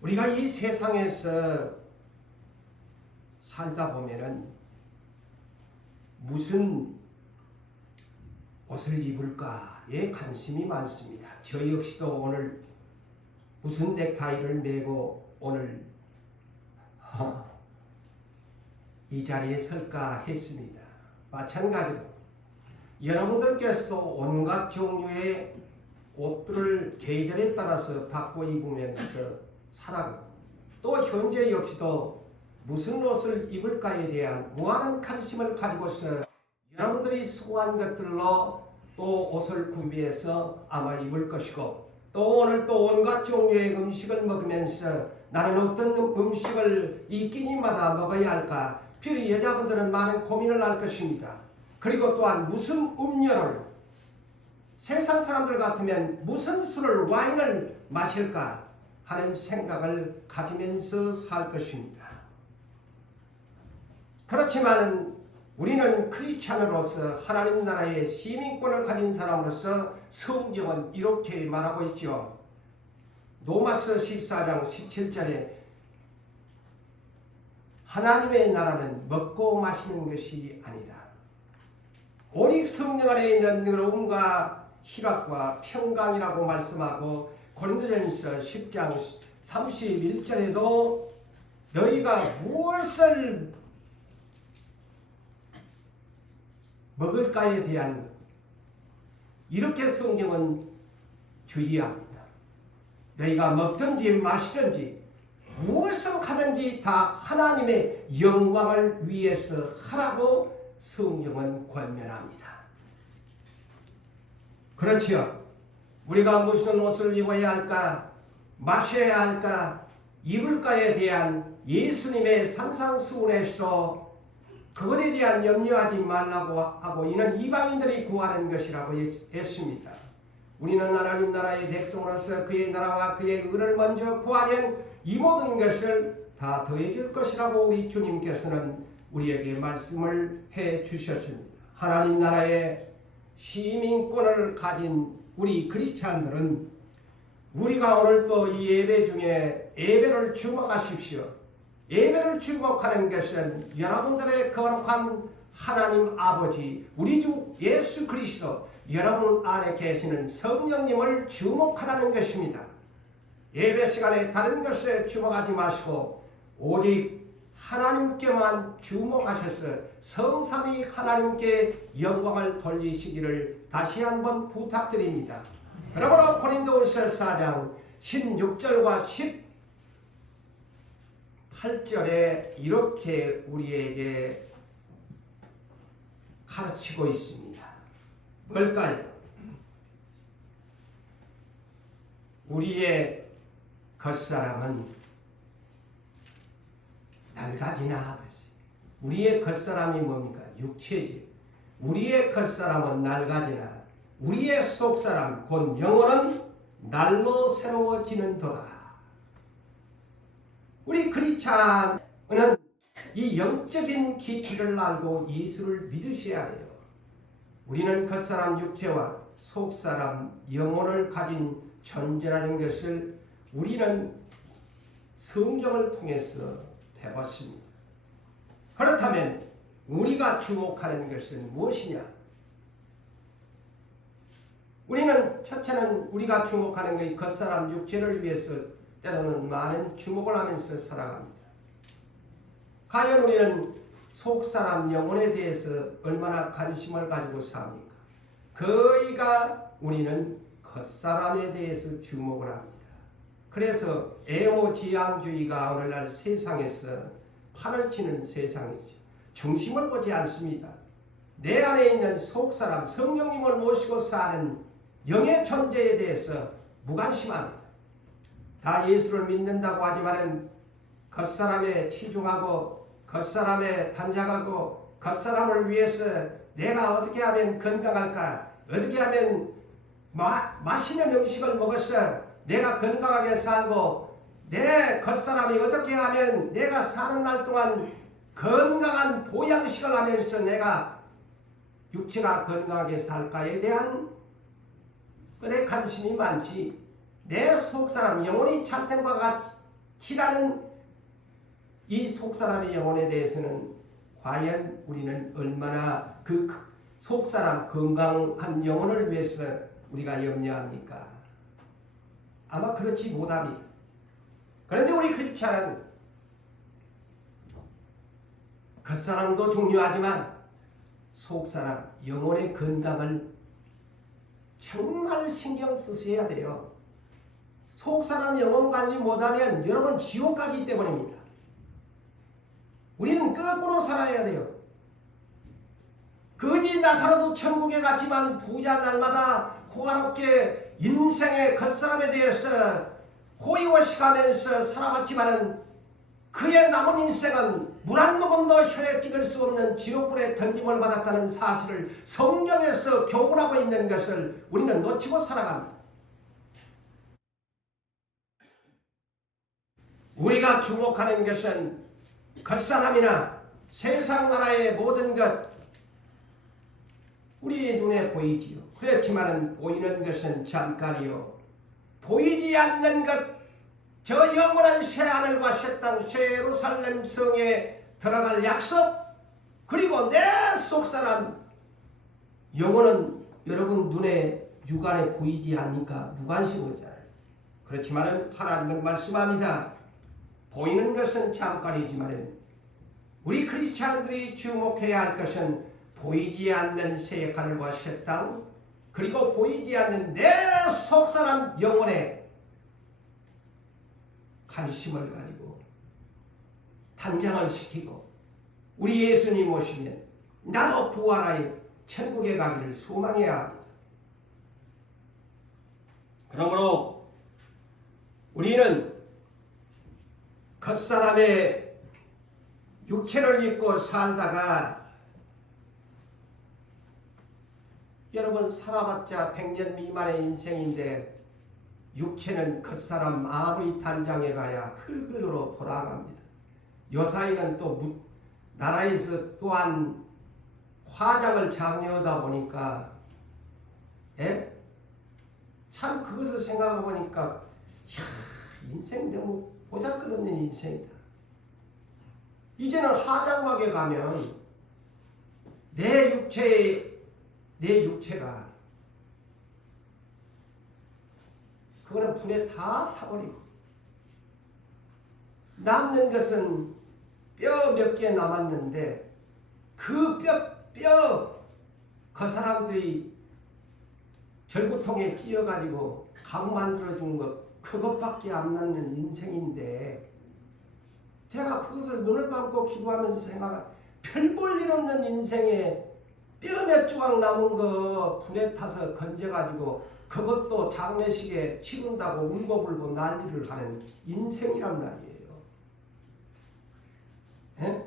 우리가 이 세상에서 살다 보면은 무슨 옷을 입을까에 관심이 많습니다. 저 역시도 오늘 무슨 넥타이를 메고 오늘 이 자리에 설까 했습니다. 마찬가지로 여러분들께서도 온갖 종류의 옷들을 계절에 따라서 바꿔 입으면서 살아가고 또 현재 역시도 무슨 옷을 입을까에 대한 무한한 관심을 가지고서 여러분들이 수고한 것들로 또 옷을 구비해서 아마 입을 것이고 또 오늘 또 온갖 종류의 음식을 먹으면서 나는 어떤 음식을 이 끼니마다 먹어야 할까 필히 여자분들은 많은 고민을 할 것입니다. 그리고 또한 무슨 음료를 세상 사람들 같으면 무슨 술을 와인을 마실까 하는 생각을 가지면서 살 것입니다. 그렇지만 우리는 크리스찬으로서 하나님 나라의 시민권을 가진 사람으로서 성경은 이렇게 말하고 있죠. 로마서 14장 17절에 하나님의 나라는 먹고 마시는 것이 아니다. 오직 성령 안에 있는 의로움과 희락과 평강이라고 말씀하고 고린도전서 10장 31절에도 너희가 무엇을 먹을까에 대한 것 이렇게 성경은 주의합니다. 너희가 먹든지 마시든지 무엇을 하든지 다 하나님의 영광을 위해서 하라고 성경은 권면합니다. 그렇지요. 우리가 무슨 옷을 입어야 할까, 마셔야 할까, 입을까에 대한 예수님의 산상수훈에서도 그것에 대한 염려하지 말라고 하고 이는 이방인들이 구하는 것이라고 했습니다. 우리는 하나님 나라의 백성으로서 그의 나라와 그의 의를 먼저 구하면 이 모든 것을 다 더해줄 것이라고 우리 주님께서는 우리에게 말씀을 해 주셨습니다. 하나님 나라의 시민권을 가진 우리 크리스찬들은 우리가 오늘 또 이 예배 중에 예배를 주목하십시오. 예배를 주목하는 것은 여러분들의 거룩한 하나님 아버지 우리 주 예수 그리스도 여러분 안에 계시는 성령님을 주목하라는 것입니다. 예배 시간에 다른 것에 주목하지 마시고 오직 하나님께만 주목하셔서 성삼위 하나님께 영광을 돌리시기를 다시 한번 부탁드립니다. 그러므로 고린도후서 4장 16절과 18절에 이렇게 우리에게 가르치고 있습니다. 뭘까요? 우리의 겉사람은 낡아지나. 우리의 겉사람이 뭡니까? 육체지. 우리의 겉사람은 낡아지나 우리의 속사람 곧 영혼은 날로 새로워지는도다. 우리 크리스찬은 이 영적인 깊이를 알고 예수를 믿으셔야 해요. 우리는 겉사람 육체와 속사람 영혼을 가진 존재라는 것을 우리는 성경을 통해서 배웠습니다. 그렇다면 우리가 주목하는 것은 무엇이냐? 우리는 첫째는 우리가 주목하는 것이 겉사람 육체를 위해서 때로는 많은 주목을 하면서 살아갑니다. 과연 우리는 속사람 영혼에 대해서 얼마나 관심을 가지고 삽니까? 거의가 우리는 겉사람에 대해서 주목을 합니다. 그래서 애호지향주의가 오늘날 세상에서 판을 치는 세상이죠. 중심을 보지 않습니다. 내 안에 있는 속사람 성령님을 모시고 사는 영의 존재에 대해서 무관심합니다. 다 예수를 믿는다고 하지만은 겉사람에 치중하고 겉사람에 단장하고 겉사람을 위해서 내가 어떻게 하면 건강할까? 어떻게 하면 맛있는 음식을 먹어서 내가 건강하게 살고 내 겉사람이 어떻게 하면 내가 사는 날 동안 건강한 보양식을 하면서 내가 육체가 건강하게 살까에 대한 그에 관심이 많지 내 속사람 영혼이 찰tem과 치라는 이 속사람의 영혼에 대해서는 과연 우리는 얼마나 그 속사람 건강한 영혼을 위해서 우리가 염려합니까? 아마 그렇지 못합니다. 그런데 우리 크리스찬은 겉사람도 중요하지만 속사람, 영혼의 건강을 정말 신경 쓰셔야 돼요. 속사람 영혼 관리 못하면 여러분 지옥 가기 때문입니다. 우리는 거꾸로 살아야 돼요. 거지 나타나도 천국에 갔지만 부자 날마다 호화롭게 인생의 겉사람에 대해서 호의호식하면서 살아왔지만은 그의 남은 인생은 물 한 모금도 혀에 찍을 수 없는 지옥불에 던짐을 받았다는 사실을 성경에서 교훈하고 있는 것을 우리는 놓치고 살아갑니다. 우리가 주목하는 것은 겉사람이나 세상 나라의 모든 것 우리 눈에 보이지요. 그렇지만 보이는 것은 잠깐이요. 보이지 않는 것, 저 영원한 새하늘과 새 땅, 새 예루살렘 성에 들어갈 약속, 그리고 내 속사람 영혼은 여러분 눈에 육안에 보이지 않으니까 무관심이잖아요. 그렇지만 하나님은 말씀합니다. 보이는 것은 잠깐이지만 우리 크리스찬들이 주목해야 할 것은 보이지 않는 새 하늘과 새 땅, 그리고 보이지 않는 내 속사람 영혼에 관심을 가지고 단장을 시키고 우리 예수님 오시면 나도 부활하여 천국에 가기를 소망해야 합니다. 그러므로 우리는 겉사람의 육체를 입고 살다가 여러분 살아봤자 100년 미만의 인생인데 육체는 겉사람 아무리 단장해봐야 흙으로 돌아갑니다. 요사이는 또 나라에서 또한 화장을 장려하다 보니까 참 그것을 생각해보니까 인생 너무 보잘것없는 인생이다. 이제는 화장막에 가면 내 육체가 그거는 불에 다 타버리고 남는 것은 뼈 몇 개 남았는데 그 그 사람들이 절구통에 찧어가지고 가루 만들어준 것 그것밖에 안 남는 인생인데 제가 그것을 눈을 감고 기도하면서 생각한 별 볼 일 없는 인생에 뼈 몇 조각 남은 거 불에 타서 건져가지고 그것도 장례식에 치른다고 울고불고 난리를 하는 인생이란 말이에요. 에?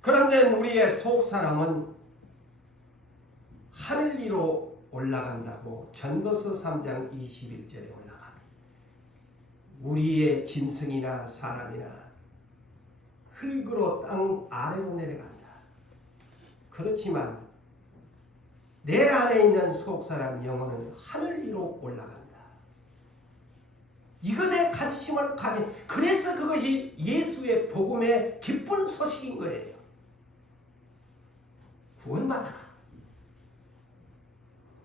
그런데 우리의 속사람은 하늘 위로 올라간다고 전도서 3장 21절에 올라갑니다. 우리의 짐승이나 사람이나 흙으로 땅 아래로 내려간다. 그렇지만 내 안에 있는 속사람 영혼은 하늘 위로 올라간다. 이것에 관심을 가진, 그래서 그것이 예수의 복음의 기쁜 소식인 거예요. 구원받아라.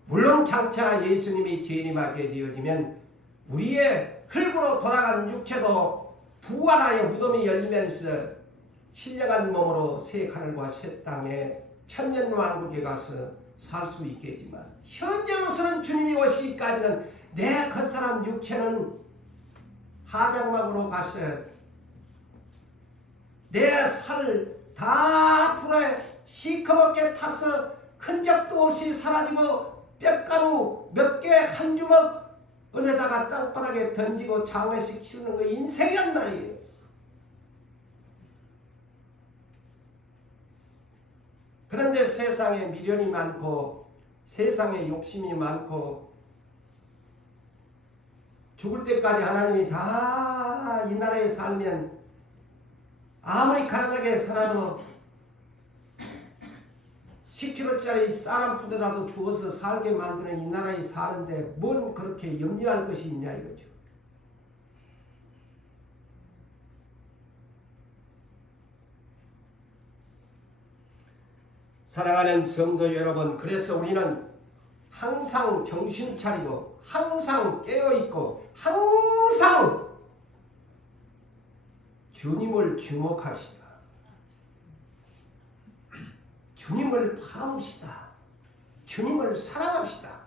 물론 장차 예수님이 재림하게 되어지면 우리의 흙으로 돌아간 육체도 부활하여 무덤이 열리면서 신령한 몸으로 새 하늘과 새 땅에 천년왕국에 가서 살 수 있겠지만 현재로서는 주님이 오시기까지는 내 겉사람 육체는 하장막으로 가서 내 살 다 불에 시커멓게 타서 흔적도 없이 사라지고 뼈가루 몇 개 한 주먹 은에다가 땅바닥에 던지고 장례식 치르는 거 인생이란 말이에요. 그런데 세상에 미련이 많고 세상에 욕심이 많고 죽을 때까지 하나님이 다 이 나라에 살면 아무리 가난하게 살아도 10kg짜리 쌀 한 푸대라도 주어서 살게 만드는 이 나라에 사는데 뭔 그렇게 염려할 것이 있냐 이거죠. 사랑하는 성도 여러분, 그래서 우리는 항상 정신 차리고 항상 깨어있고 항상 주님을 주목합시다. 주님을 바라봅시다. 주님을 사랑합시다.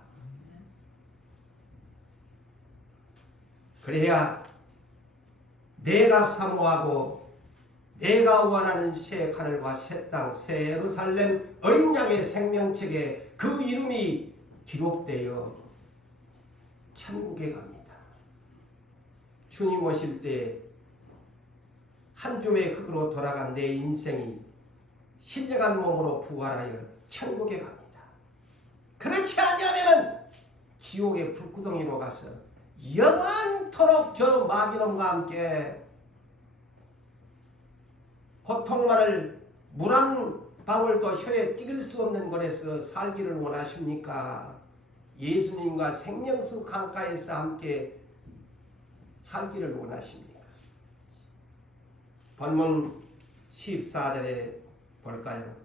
그래야 내가 사모하고 내가 원하는 새 하늘과 새 땅, 새 예루살렘 어린 양의 생명책에 그 이름이 기록되어 천국에 갑니다. 주님 오실 때 한 줌의 흙으로 돌아간 내 인생이 신령한 몸으로 부활하여 천국에 갑니다. 그렇지 않으면 지옥의 불구덩이로 가서 영원토록 저 마귀놈과 함께 고통만을 물 한 방울도 혀에 찍을 수 없는 곳에서 살기를 원하십니까? 예수님과 생명수 강가에서 함께 살기를 원하십니까? 본문 14절에 볼까요?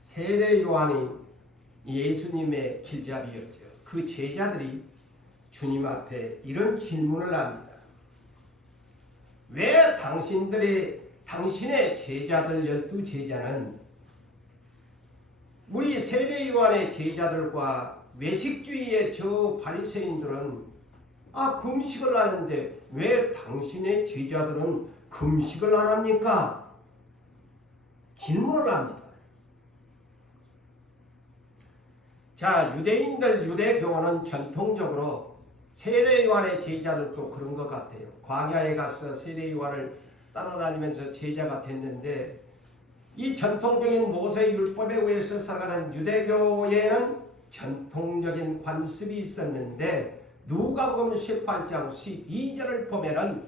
세례 요한이 예수님의 길잡이였죠. 그 제자들이 주님 앞에 이런 질문을 합니다. 왜 당신의 제자들 12제자는 우리 세례 요한의 제자들과 외식주의의 저 바리새인들은 금식을 하는데 왜 당신의 제자들은 금식을 안 합니까? 질문을 합니다. 자, 유대교는 전통적으로 세례 요한의 제자들도 그런 것 같아요. 광야에 가서 세례 요한을 따라다니면서 제자가 됐는데 이 전통적인 모세 율법에 의해서 살아가는 유대교에는 전통적인 관습이 있었는데 누가복음 18장 12절을 보면은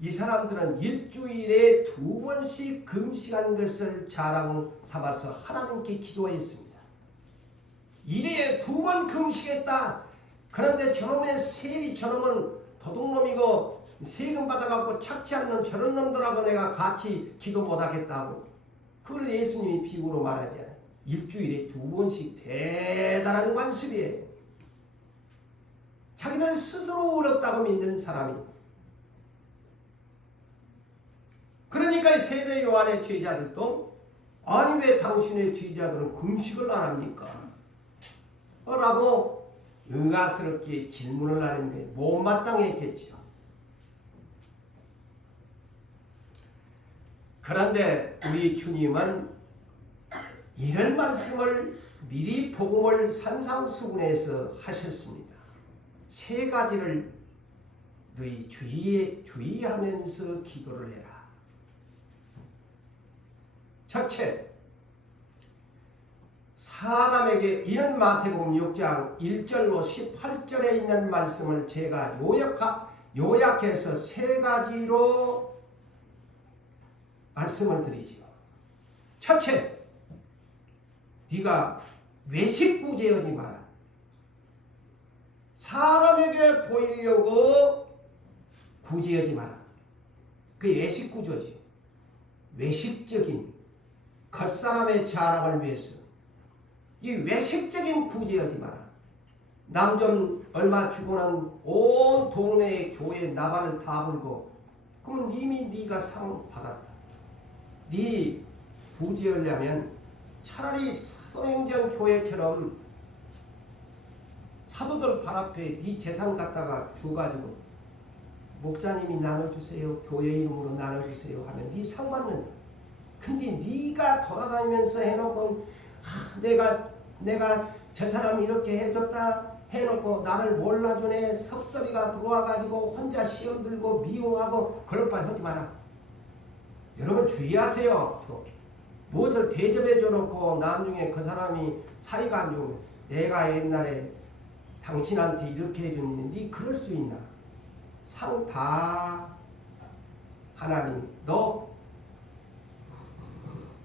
이 사람들은 일주일에 2번씩 금식한 것을 자랑 삼아서 하나님께 기도했습니다. 일에 2번 금식했다. 그런데 저놈의 세리 저놈은 도둑놈이고 세금 받아갖고 착취하는 놈 저런 놈들하고 내가 같이 기도 못하겠다고. 그걸 예수님이 비유로 말하잖아요. 일주일에 2번씩 대단한 관습이에요. 자기들 스스로 어렵다고 믿는 사람이. 그러니까 세례 요한의 제자들도 아니 왜 당신의 제자들은 금식을 안 합니까? 라고 의아스럽게 질문을 하는 게 못마땅했겠죠. 그런데 우리 주님은 이런 말씀을 미리 복음을 산상수훈에서 하셨습니다. 3가지를 너희 주의하면서 기도를 해라. 첫째, 사람에게 이런 마태복음 6장 1절로 18절에 있는 말씀을 제가 요약해서 3가지로 말씀을 드리지요. 첫째, 네가 외식구제하지 마라. 사람에게 보이려고 구제하지 마라. 그게 외식구조지. 외식적인 겉사람의 자랑을 위해서 이 외식적인 구제하지 마라. 남 좀 얼마 주고는 온 동네의 교회 나발을 다 불고 그러면 이미 네가 상 받았다. 네 구제하려면 차라리 사도행전 교회처럼 사도들 발 앞에 네 재산 갖다가 주가지고 목사님이 나눠주세요. 교회 이름으로 나눠주세요 하면 네 상 받는다. 근데 네가 돌아다니면서 해놓고 내가 저 사람 이렇게 해줬다 해놓고 나를 몰라주네 섭섭이가 들어와가지고 혼자 시험 들고 미워하고 그럴 바 하지 마라. 여러분 주의하세요. 무엇을 대접해 줘놓고 나중에 그 사람이 사이가 안 좋으면 내가 옛날에 당신한테 이렇게 해줬니 네 그럴 수 있나. 상 다 하나님 너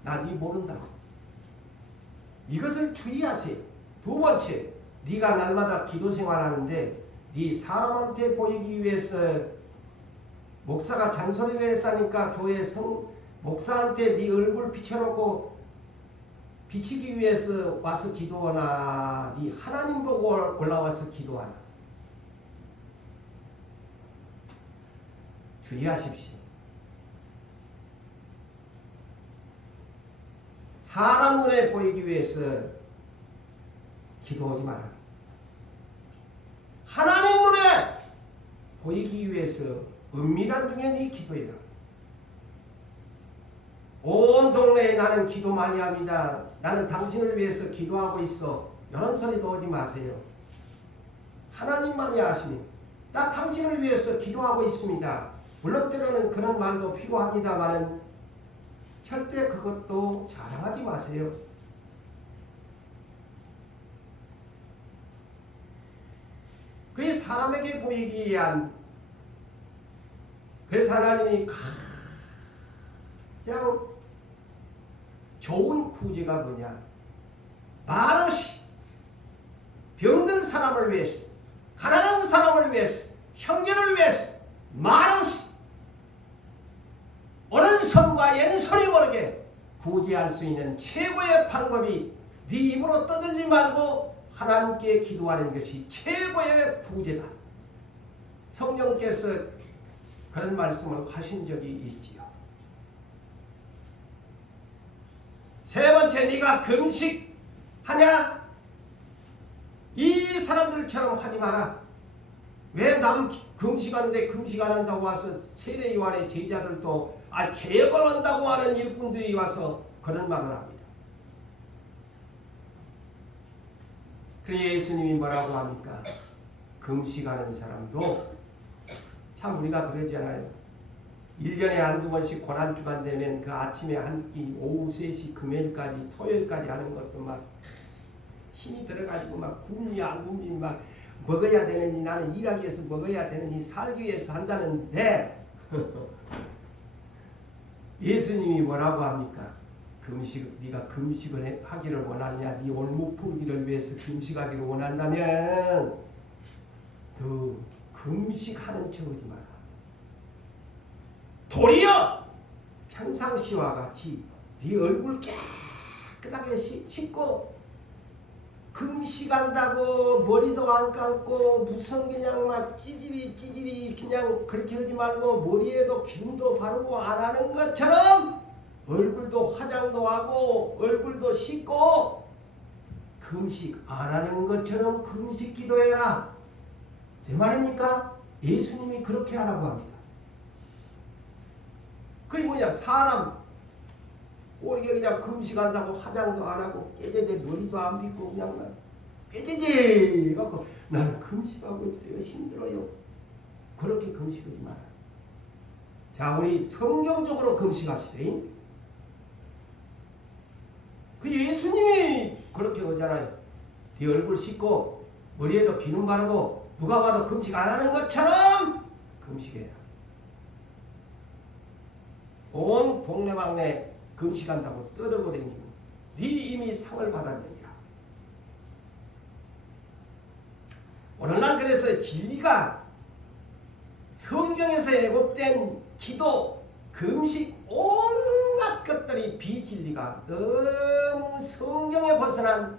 나 네 모른다. 이것을 주의하세요. 두 번째, 네가 날마다 기도 생활하는데 네 사람한테 보이기 위해서 목사가 잔소리를 했으니까 교회 목사한테 네 얼굴 비춰놓고 비치기 위해서 와서 기도하나 네 하나님 보고 올라와서 기도하나. 주의하십시오. 사람 눈에 보이기 위해서 기도하지 마라. 하나님 눈에 보이기 위해서 은밀한 중에 네 기도해라. 온 동네에 나는 기도 많이 합니다. 나는 당신을 위해서 기도하고 있어. 이런 소리도 하지 마세요. 하나님만이 아시니 나 당신을 위해서 기도하고 있습니다. 물론 때로는 그런 말도 필요합니다만 절대 그것도 자랑하지 마세요. 그게 사람에게 보이기 위한, 그래서 하나님이 가장 좋은 구제가 뭐냐? 말없이 병든 사람을 위해서, 가난한 사람을 위해서, 형제를 위해서 말없이 어른선과 옌소리 모르게 구제할 수 있는 최고의 방법이 네 입으로 떠들지 말고 하나님께 기도하는 것이 최고의 구제다. 성령께서 그런 말씀을 하신 적이 있지요. 세 번째, 네가 금식하냐? 이 사람들처럼 하지 마라. 왜 남 금식하는데 금식 안 한다고 와서 세례 요한의 제자들도 개혁을 한다고 하는 일꾼들이 와서 그런 말을 합니다. 그래 예수님이 뭐라고 합니까? 금식하는 사람도 참 우리가 그러잖아요. 1년에 한두 번씩 고난주간 되면 그 아침에 한 끼, 오후 3시 금요일까지 토요일까지 하는 것도 막 힘이 들어가지고 막 굶니 안 굶니 막 먹어야 되느니 나는 일하기 위해서 먹어야 되느니 살기 위해서 한다는데 예수님이 뭐라고 합니까? 네가 금식을 하기를 원하느냐? 네 올무풍기를 위해서 금식하기를 원한다면 너 금식하는 척하지 마라. 도리어 평상시와 같이 네 얼굴 깨끗하게 씻고 금식한다고 머리도 안 감고 무슨 그냥 막 찌질이 그냥 그렇게 하지 말고 머리에도 기름도 바르고 안 하는 것처럼 얼굴도 화장도 하고 얼굴도 씻고 금식 안 하는 것처럼 금식 기도해라. 내 말입니까? 예수님이 그렇게 하라고 합니다. 그게 뭐냐? 사람 우리가 그냥 금식한다고 화장도 안 하고 깨제제 머리도 안 빗고 그냥 막 깨제제 갖고 나는 금식하고 있어요. 힘들어요. 그렇게 금식하지 마라. 자, 우리 성경적으로 금식합시다. 그 예수님이 그렇게 하잖아요. 네 얼굴 씻고 머리에도 기름 바르고 누가 봐도 금식 안 하는 것처럼 금식해라. 온 동네방네 금식한다고 떠들고 다니고 네 이미 상을 받았느니라. 오늘날 그래서 진리가 성경에서 예고된 기도, 금식 온갖 것들이 비진리가 너무 성경에 벗어난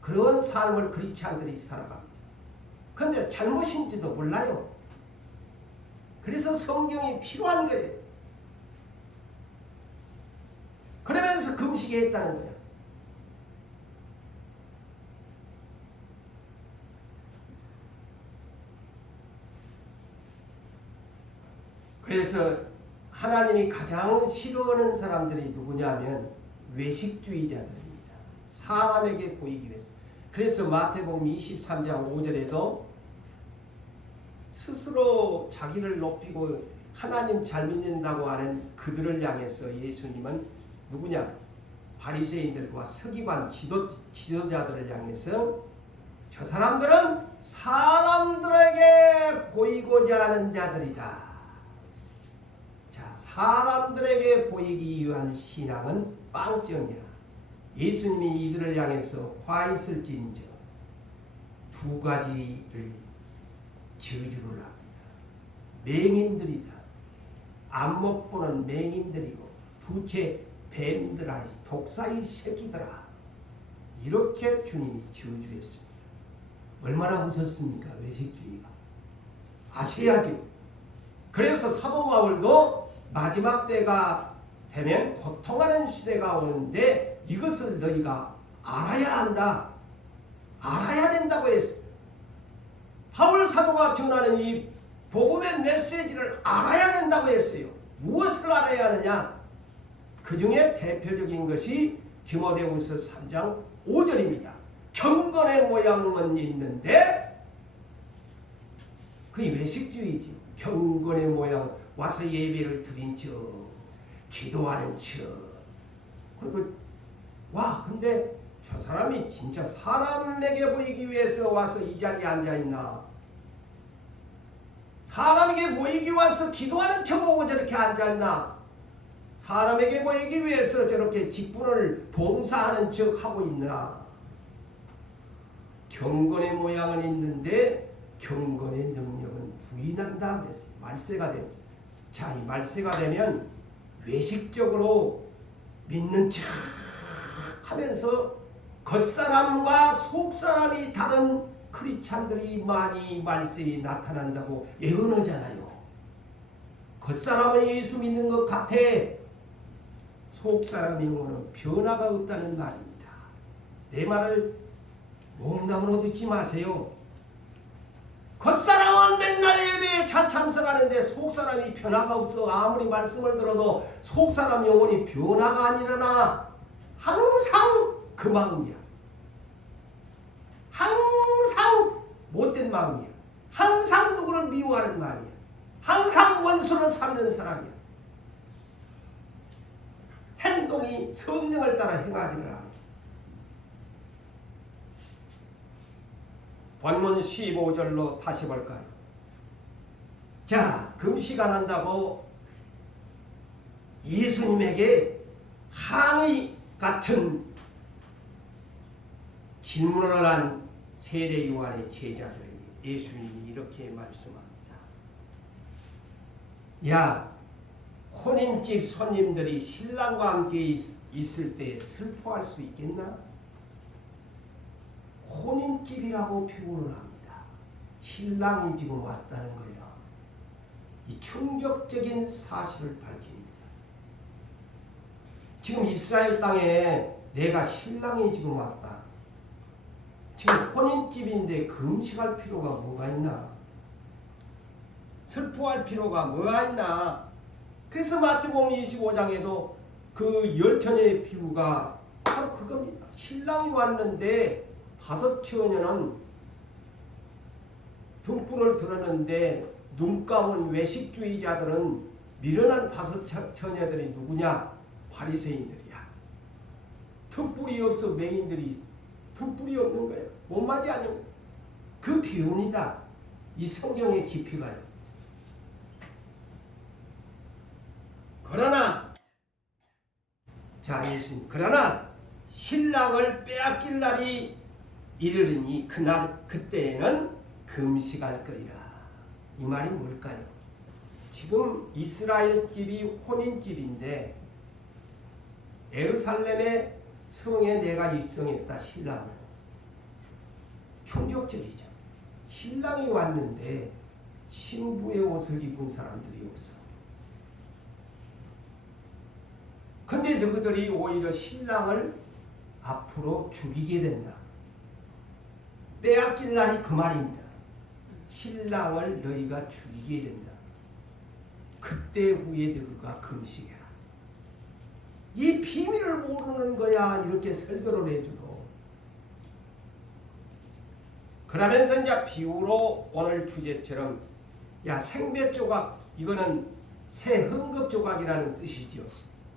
그런 삶을 크리스찬들이 살아갑니다. 그런데 잘못인지도 몰라요. 그래서 성경이 필요한 거예요. 그러면서 금식이 했다는 거야. 그래서 하나님이 가장 싫어하는 사람들이 누구냐면 외식주의자들입니다. 사람에게 보이기 위해서. 그래서 마태복음 23장 5절에도 스스로 자기를 높이고 하나님 잘 믿는다고 하는 그들을 향해서 예수님은 누구냐? 바리새인들과 서기관 지도자들을 향해서 저 사람들은 사람들에게 보이고자 하는 자들이다. 자, 사람들에게 보이기 위한 신앙은 빵점이야. 예수님이 이들을 향해서 화 있을진저 두 가지를 저주를 합니다. 맹인들이다. 안못 보는 맹인들이고 두째 뱀들아 독사의 새끼들아. 이렇게 주님이 저주했습니다. 얼마나 무섭습니까? 외식주의가. 아셔야죠. 그래서 사도 바울도 마지막 때가 되면 고통하는 시대가 오는데 이것을 너희가 알아야 한다. 알아야 된다고 했어요. 바울 사도가 전하는 이 복음의 메시지를 알아야 된다고 했어요. 무엇을 알아야 하느냐? 그 중에 대표적인 것이 디모데후서 3장 5절입니다. 경건의 모양은 있는데 그게 외식주의죠. 경건의 모양 와서 예배를 드린 척 기도하는 척 그리고 와 근데 저 사람이 진짜 사람에게 보이기 위해서 와서 이 자리에 앉아있나? 사람에게 보이기 와서 기도하는 척하고 저렇게 앉아있나? 사람에게 보이기 위해서 저렇게 직분을 봉사하는 척하고 있나? 경건의 모양은 있는데 경건의 능력은 부인한다 그랬어요. 말세가 되면. 자, 이 말세가 되면 외식적으로 믿는 척 하면서 겉사람과 속사람이 다른 크리스찬들이 많이 말세에 나타난다고 예언하잖아요. 겉사람은 예수 믿는 것 같아. 속사람의 영혼은 변화가 없다는 말입니다. 내 말을 농담으로 듣지 마세요. 겉사람은 맨날 예배에 잘 참석하는데 속사람이 변화가 없어. 아무리 말씀을 들어도 속사람 영혼이 변화가 안 일어나. 항상 그 마음이야. 항상 못된 마음이야. 항상 누구를 미워하는 마음이야. 항상 원수를 삼는 사람이야. 행동이 성령을 따라 행하기를 하고. 본문 15절로 다시 볼까요? 자, 금식 안 한다고 예수님에게 항의 같은 질문을 한 세례 요한의 제자들에게 예수님이 이렇게 말씀합니다. 야, 혼인집 손님들이 신랑과 함께 있을 때 슬퍼할 수 있겠나? 혼인집이라고 표현을 합니다. 신랑이 지금 왔다는 거예요. 이 충격적인 사실을 밝힙니다. 지금 이스라엘 땅에 내가 신랑이 지금 왔다. 지금 혼인집인데 금식할 필요가 뭐가 있나? 슬퍼할 필요가 뭐가 있나? 그래서 마태복음 25장에도 그 열처녀의 비유가 바로 그겁니다. 신랑이 왔는데 5 처녀는 등불을 들었는데 눈 감은 외식주의자들은 미련한 5 처녀들이 누구냐? 바리새인들이야. 등불이 없어 맹인들이 등불이 없는 거예요. 못 맞이하는 그 비유입니다. 이 성경의 깊이가요. 그러나 자 예수님 그러나 신랑을 빼앗길 날이 이르리니 그때에는 금식할 거리라. 이 말이 뭘까요? 지금 이스라엘 집이 혼인집인데 예루살렘의 성에 내가 입성했다. 신랑을. 충격적이죠. 신랑이 왔는데 신부의 옷을 입은 사람들이 없어. 근데 너희들이 오히려 신랑을 앞으로 죽이게 된다. 빼앗길 날이 그 말입니다. 신랑을 너희가 죽이게 된다. 그때 후에 너희가 금식해라. 이 비밀을 모르는 거야. 이렇게 설교를 해줘도. 그러면서 이제 비유로 오늘 주제처럼 야 생배 조각 이거는 새 흥급 조각이라는 뜻이죠.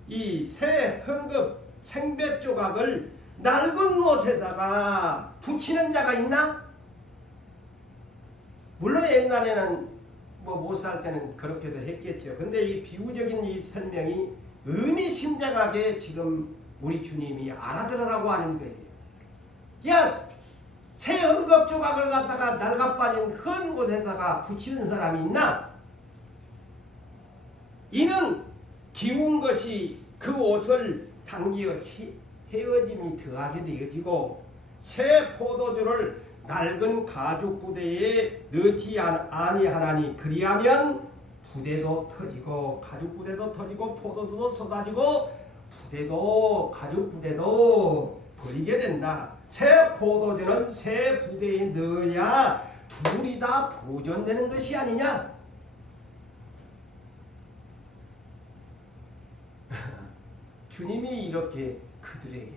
이 새 흥급 생배 조각을 낡은 못에다가 붙이는 자가 있나? 물론 옛날에는 뭐 못 살 때는 그렇게도 했겠죠. 근데 이 비유적인 이 설명이 의미심장하게 지금 우리 주님이 알아들으라고 하는 거예요. 야, 새 헝겊 조각을 갖다가 낡아빠진 큰 곳에다가 붙이는 사람이 있나? 이는 기운 것이 그 옷을 당기어 헤어짐이 더하게 되어지고 새 포도주를 낡은 가죽 부대에 넣지 아니하나니 그리하면 부대도 터지고 가죽 부대도 터지고 포도주도 쏟아지고 부대도 가죽 부대도 버리게 된다. 새 포도주는 새 부대에 넣어야 둘이 다 보존되는 것이 아니냐? 주님이 이렇게 그들에게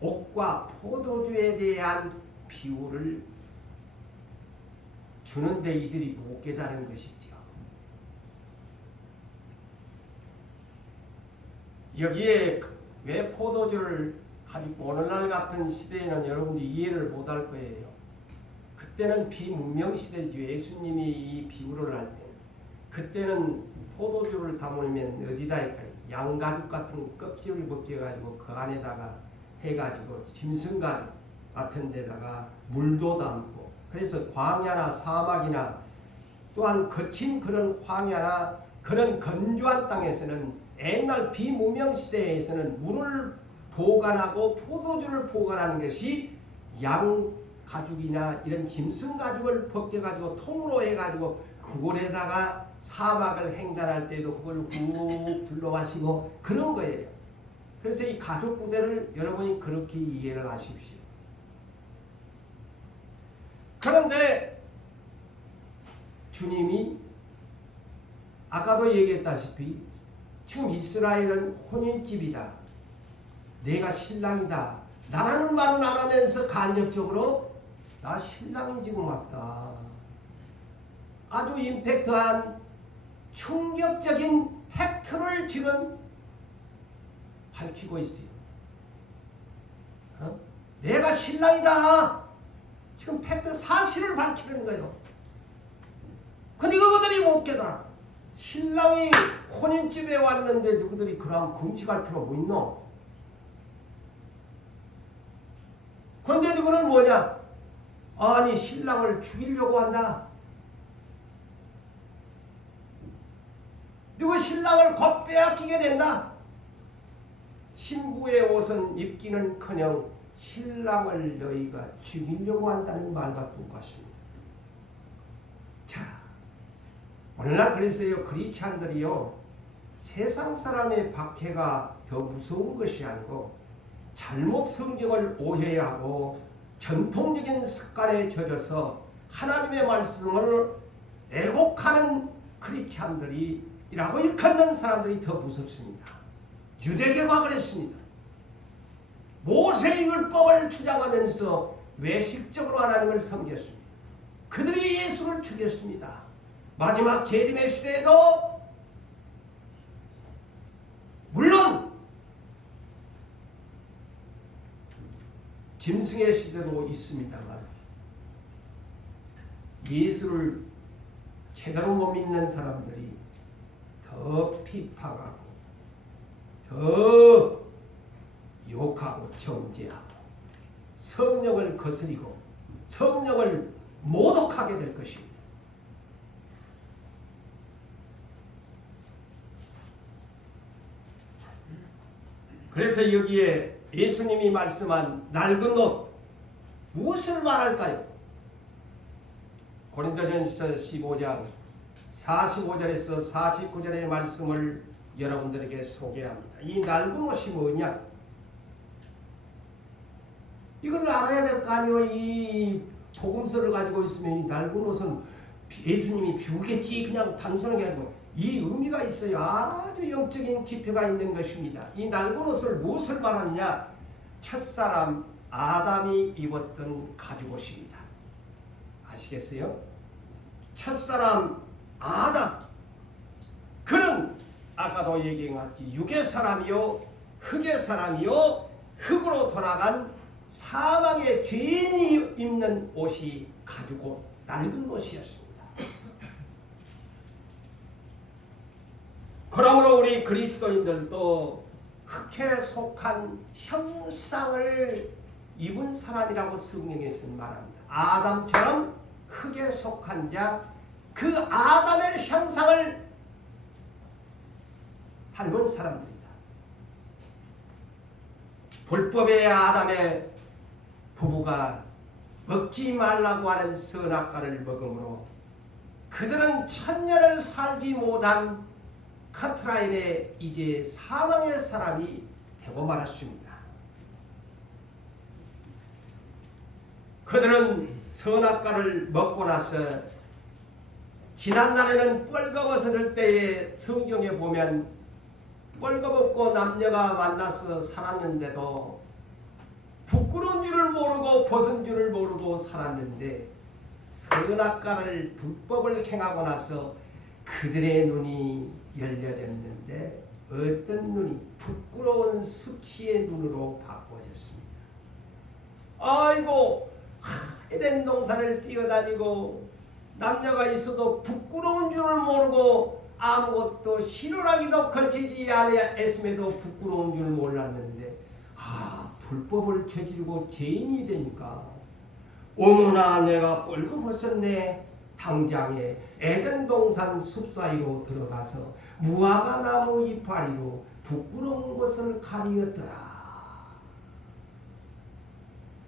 옷과 포도주에 대한 비유를 주는데 이들이 못 깨달은 것이죠. 여기에 왜 포도주를 가지고 오늘날 같은 시대에는 여러분들이 이해를 못할 거예요. 그때는 비문명 시대죠. 예수님이 이 비유를 할 때 그때는 포도주를 담으면 어디다 할까요? 양가죽 같은 껍질을 벗겨가지고 그 안에다가 해가지고 짐승가죽 같은 데다가 물도 담고 그래서 광야나 사막이나 또한 거친 그런 황야나 그런 건조한 땅에서는 옛날 비문명 시대에서는 물을 보관하고 포도주를 보관하는 것이 양 가죽이나 이런 짐승 가죽을 벗겨가지고 통으로 해가지고 그곳에다가 사막을 횡단할 때도 그걸 훅 둘러 마시고 그런 거예요. 그래서 이 가죽 부대를 여러분이 그렇게 이해를 하십시오. 그런데 주님이 아까도 얘기했다시피 지금 이스라엘은 혼인집이다. 내가 신랑이다. 나라는 말은 안 하면서 간접적으로 나 신랑이 지금 왔다. 아주 임팩트한 충격적인 팩트를 지금 밝히고 있어요. 내가 신랑이다. 지금 팩트 사실을 밝히는 거예요. 근데 그들이 못 깨달아. 신랑이 혼인집에 왔는데 누구들이 그럼 금식할 필요가 뭐 있노? 그런데 누구는 뭐냐? 아니 신랑을 죽이려고 한다. 누구 신랑을 곧 빼앗기게 된다. 신부의 옷은 입기는커녕 신랑을 너희가 죽이려고 한다는 말과 똑같습니다. 자, 오늘날 그랬어요. 크리스찬들이요 세상 사람의 박해가 더 무서운 것이 아니고 잘못 성경을 오해하고 전통적인 습관에 젖어서 하나님의 말씀을 애곡하는 크리스찬들이라고 일컫는 사람들이 더 무섭습니다. 유대교가 그랬습니다. 모세의 율법을 주장하면서 외식적으로 하나님을 섬겼습니다. 그들이 예수를 죽였습니다. 마지막 재림의 시대에도 물론 짐승의 시대도 있습니다만 예수를 제대로 못 믿는 사람들이 더 핍박하고 더 욕하고 정죄하고 성령을 거스리고 성령을 모독하게 될 것입니다. 그래서 여기에 예수님이 말씀한 낡은 옷 무엇을 말할까요? 고린도전서 15장 45절에서 49절의 말씀을 여러분들에게 소개합니다. 이 낡은 옷이 뭐냐? 이걸 알아야 될 거 아니에요. 이 복음서를 가지고 있으면 이 낡은 옷은 예수님이 비우겠지 그냥 단순하게 아니고 이 의미가 있어요. 아주 영적인 깊이가 있는 것입니다. 이 낡은 옷을 무엇을 말하느냐? 첫사람 아담이 입었던 가죽옷입니다. 아시겠어요? 첫사람 아담 그는 아까도 얘기한 같이 육의 사람이요 흙의 사람이요 흙으로 돌아간 사망의 죄인이 입는 옷이 가죽옷 낡은 옷이었습니다. 그러므로 우리 그리스도인들도 흙에 속한 형상을 입은 사람이라고 성경에서는 말합니다. 아담처럼 흙에 속한 자, 그 아담의 형상을 닮은 사람들이다. 불법의 아담의 부부가 먹지 말라고 하는 선악과를 먹음으로 그들은 천년을 살지 못한 커트라인에 이제 사망의 사람이 되고 말았습니다. 그들은 선악과를 먹고 나서 지난날에는 뻘거벗을 때에 성경에 보면 뻘거벗고 남녀가 만나서 살았는데도 부끄러운 줄을 모르고 벗은 줄을 모르고 살았는데 선악과를 불법을 행하고 나서 그들의 눈이 열려졌는데 어떤 눈이 부끄러운 수치의 눈으로 바꿔졌습니다. 아이고 에덴 동산을 뛰어다니고 남녀가 있어도 부끄러운 줄을 모르고 아무것도 실효라기도 걸치지 아니했음에도 부끄러운 줄 몰랐는데 불법을 저지르고 죄인이 되니까 어머나 내가 뻘거벗었네. 당장에 에덴 동산 숲 사이로 들어가서 무화과 나무 이파리로 부끄러운 것을 가리었더라.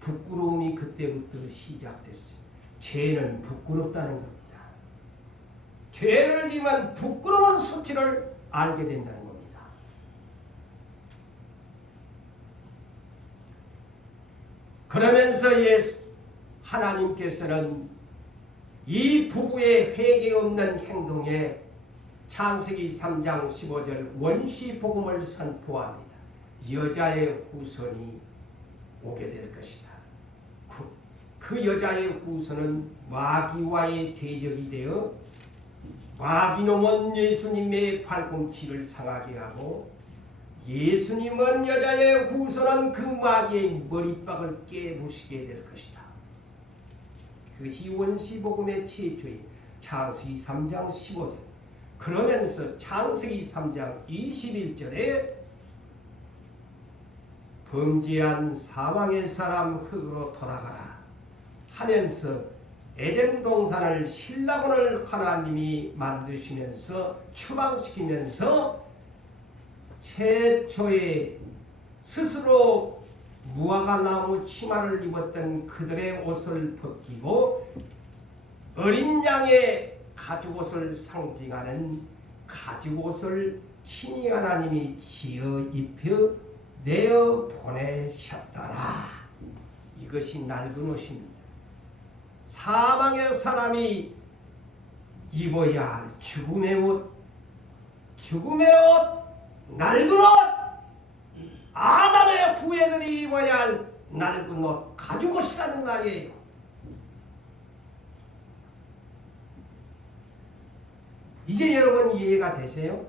부끄러움이 그때부터 시작됐습니다. 죄는 부끄럽다는 겁니다. 죄를 지면 부끄러운 수치를 알게 된다는 겁니다. 그러면서 하나님께서는 이 부부의 회개 없는 행동에 창세기 3장 15절 원시 복음을 선포합니다. 여자의 후손이 오게 될 것이다. 그 여자의 후손은 마귀와의 대적이 되어 마귀놈은 예수님의 발꿈치를 상하게 하고 예수님은 여자의 후손은 그 마귀의 머리박을 깨부수게 될 것이다. 그것이 원시복음의 최초의 창세기 3장 15절. 그러면서 창세기 3장 21절에 범죄한 사망의 사람 흙으로 돌아가라 하면서 에덴 동산을 신라곤을 하나님이 만드시면서 추방시키면서 최초의 스스로 무화과 나무 치마를 입었던 그들의 옷을 벗기고 어린 양의 가죽옷을 상징하는 가죽옷을 친히 하나님이 지어 입혀 내어 보내셨더라. 이것이 낡은 옷입니다. 사망의 사람이 입어야 할 죽음의 옷, 죽음의 옷, 낡은 옷, 아담의 후예들이 입어야 할 낡은 옷, 가죽옷이라는 말이에요. 이제 여러분 이해가 되세요?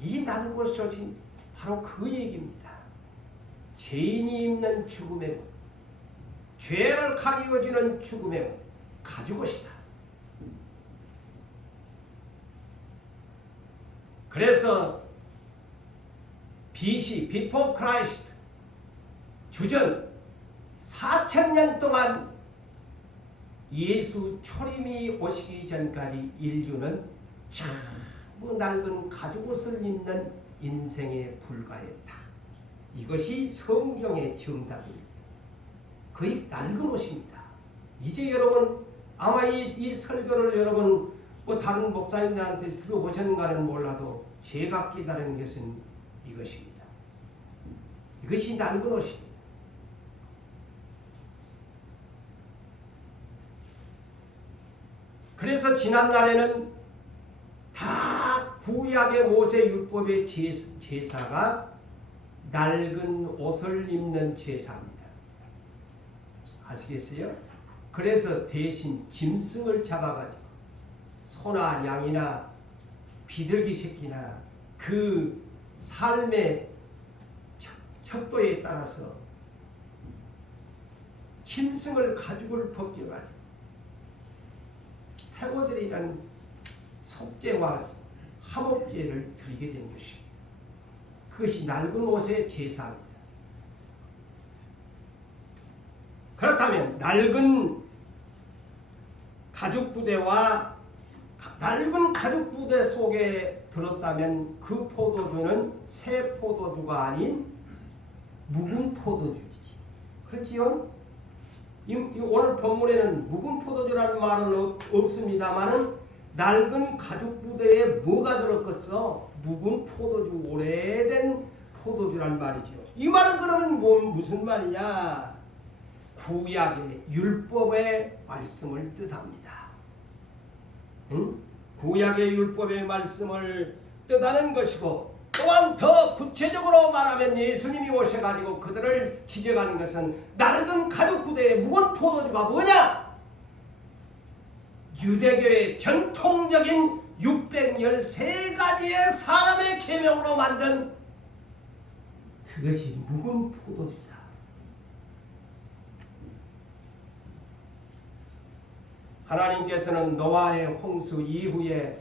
이 낡은 옷이 바로 그 얘기입니다. 죄인이 입는 죽음의 옷, 죄를 가리워주는 죽음의 옷, 가죽옷이다. 그래서 BC, Before Christ, 주전 4,000년 동안 예수 초림이 오시기 전까지 인류는 전부 낡은 가죽옷을 입는 인생에 불과했다. 이것이 성경의 정답입니다. 거의 낡은 옷입니다. 이제 여러분 아마 이 설교를 여러분 다른 목사님들한테 들어보셨는가는 몰라도 제가 깨달은 것은 이것입니다. 이것이 낡은 옷입니다. 그래서 지난날에는 다 구약의 모세율법의 제사가 낡은 옷을 입는 제사입니다. 아시겠어요? 그래서 대신 짐승을 잡아가지고 소나 양이나 비둘기 새끼나 그 삶의 척도에 따라서 짐승을 가죽을 벗겨가지고 태고들이란 속죄와 화목제를 드리게 된 것입니다. 그것이 낡은 옷의 제사입니다. 그렇다면 낡은 가죽 부대와 낡은 가죽 부대 속에 들었다면 그 포도주는 새 포도주가 아닌 묵은 포도주지. 그렇지요? 오늘 본문에는 묵은 포도주라는 말은 없습니다만은 낡은 가죽 부대에 뭐가 들었겠어? 묵은 포도주, 오래된 포도주란 말이죠. 이 말은 그러면 무슨 말이냐? 구약의 율법의 말씀을 뜻합니다. 응? 구약의 율법의 말씀을 뜻하는 것이고, 또한 더 구체적으로 말하면 예수님이 오셔가지고 그들을 지적하는 것은 낡은 가죽 부대에 묵은 포도주가 뭐냐? 유대교의 전통적인 613가지의 사람의 계명으로 만든 그것이 묵은 포도주다. 하나님께서는 노아의 홍수 이후에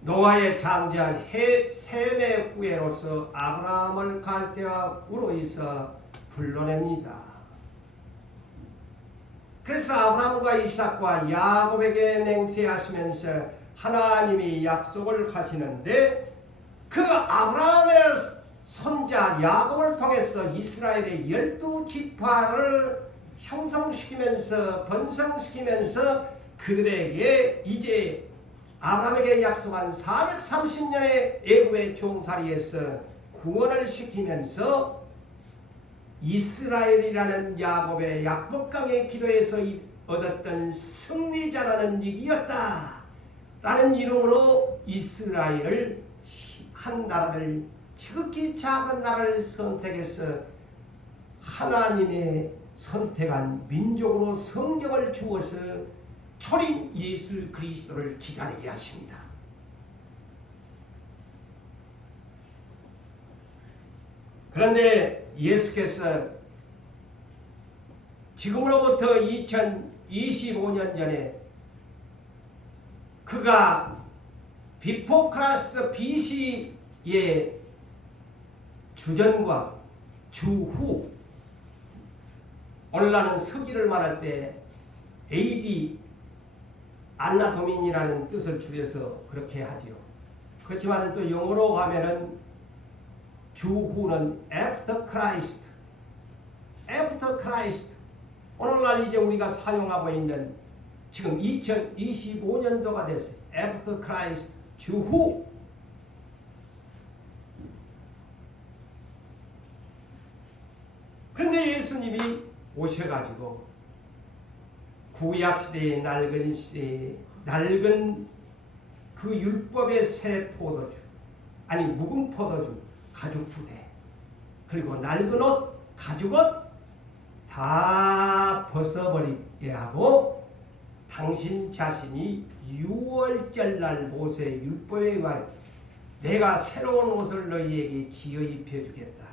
노아의 장자 셈의 후예로서 아브라함을 갈대아 우르에서 불러냅니다. 그래서 아브라함과 이삭과 야곱에게 맹세하시면서 하나님이 약속을 하시는데, 그 아브라함의 손자 야곱을 통해서 이스라엘의 12지파를 형성시키면서 번성시키면서 그들에게 이제 아브라함에게 약속한 430년의 애굽의 종살이에서 구원을 시키면서 이스라엘이라는 야곱의 약복강의 기도에서 얻었던 승리자라는 얘기였다 라는 이름으로 이스라엘을 한 나라를, 지극히 작은 나라를 선택해서 하나님의 선택한 민족으로 성경을 주어서 초림 예수 그리스도를 기다리게 하십니다. 그런데 예수께서 지금으로부터 2025년 전에 그가 비포 크라스트 BC의 주전과 주후, 오늘날은 서기를 말할 때 AD 안나도민이라는 뜻을 줄여서 그렇게 하지요. 그렇지만 또 영어로 하면은 주후는 after Christ, after Christ. 오늘날 이제 우리가 사용하고 있는 지금 2025년도가 됐어요. after Christ, 주후. 그런데 예수님이 오셔가지고 구약시대의 낡은 시대의 낡은 그 율법의 새 포도주, 아니 묵은 포도주, 가죽 부대, 그리고 낡은 옷, 가죽옷 다 벗어버리게 하고 당신 자신이 6월절날 모세 율법에 의하여 내가 새로운 옷을 너희에게 지어 입혀주겠다.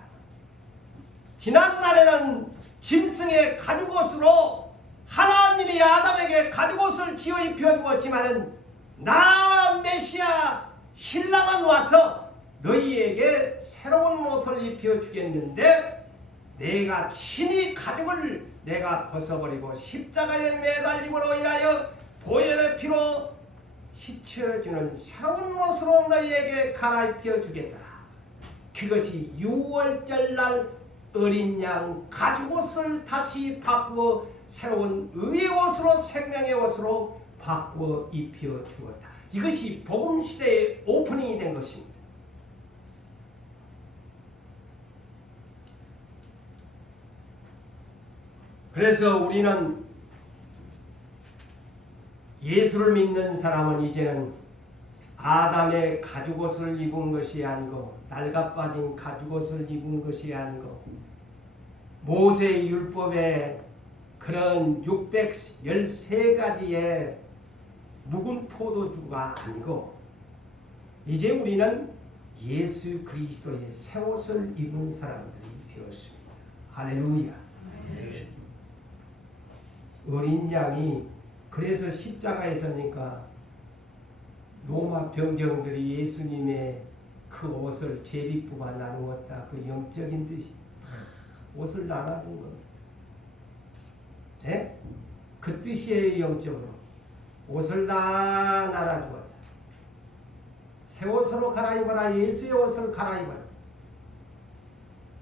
지난날에는 짐승의 가죽옷으로 하나님이 아담에게 가죽옷을 지어 입혀주었지만은 나 메시아 신랑은 와서 너희에게 새로운 옷을 입혀주겠는데 내가 친히 가죽을 내가 벗어버리고 십자가에 매달림으로 인하여 보혈의 피로 씻혀주는 새로운 옷으로 너희에게 갈아입혀주겠다. 그것이 6월절날 어린 양 가죽옷을 다시 바꾸어 새로운 의의 옷으로, 생명의 옷으로 바꾸어 입혀주었다. 이것이 복음시대의 오프닝이 된 것입니다. 그래서 우리는 예수를 믿는 사람은 이제는 아담의 가죽옷을 입은 것이 아니고 낡아빠진 가죽옷을 입은 것이 아니고 모세의 율법의 그런 613가지의 묵은 포도주가 아니고 이제 우리는 예수 그리스도의 새 옷을 입은 사람들이 되었습니다. 할렐루야. 어린 양이 그래서 십자가에 서니까 로마 병정들이 예수님의 그 옷을 제비부가 나누었다. 그 영적인 뜻이 옷을 나눠준 겁니다. 네? 그 뜻이에요. 영적으로 옷을 다 나눠주었다. 새 옷으로 갈아입어라. 예수의 옷을 갈아입어라.